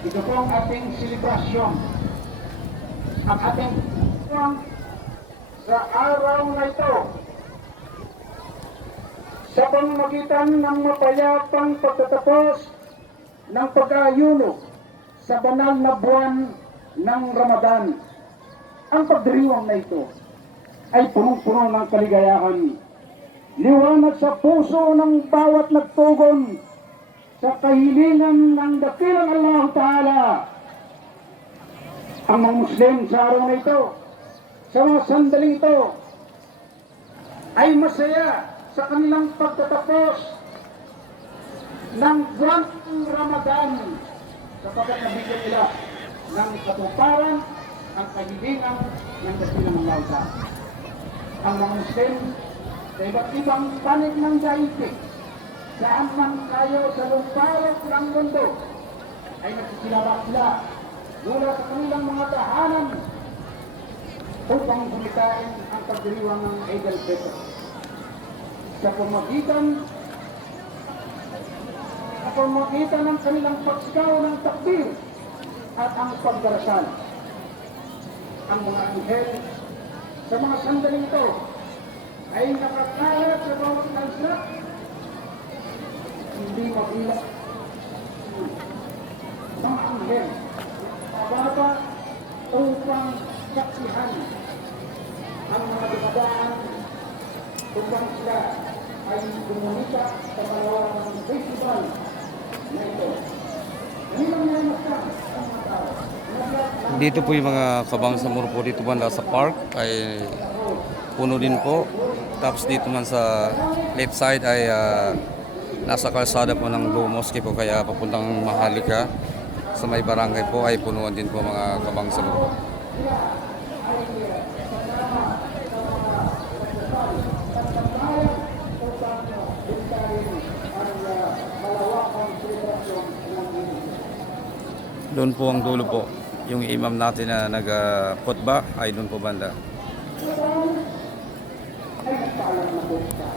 Ito po ang ating selebrasyon. Ang ating sa araw na ito, sa pamamagitan ng mapayapang pagtatapos ng pag-aayuno sa banal na buwan ng Ramadan. Ang pagdiriwang na ito ay punong-puno ng kaligayahan. Liwanag sa puso ng bawat nagtugon sa kahilingan ng dakilang Allah Ta'ala. Ang mga Muslim sa araw na ito, sa mga sandaling ito, ay masaya sa kanilang pagtatapos ng buwan ng Ramadan sapagkat nabigyan nila ng katuparan ang kahilingan ng dakilang Allah Ta'ala. Ang mga Muslim sa iba't ibang panig ng daigdig, saan man tayo sa lumpalok ng mundo, ay nagsisilabak sila mula sa kanilang mga tahanan upang gumitain ang pagdiriwang ng Eid al-Fitr. Sa pamamagitan ng kanilang pagsigaw ng takbir at ang pagdarasal. Ang mga anghel sa mga sandaling ito ay nakakalat sa bawat lansa, hindi mabilang mga anghel baba upang saksihan ang mga dumadaan upang sila ay bumunita sa malawakang festival na ito. Nilang may masang ang mga tao. Dito po yung mga kabangsamoro po dito banda sa park ay puno din po. Tapos dito man sa left side ay nasa kalsada po ng Blue Mosque po kaya papuntang Maharlika sa may barangay po ay punuan din po mga kabangsamoro. Doon po ang dulo po. Yung imam natin na nag-khutbah ay doon po banda. Ay nagpaalam na po siya.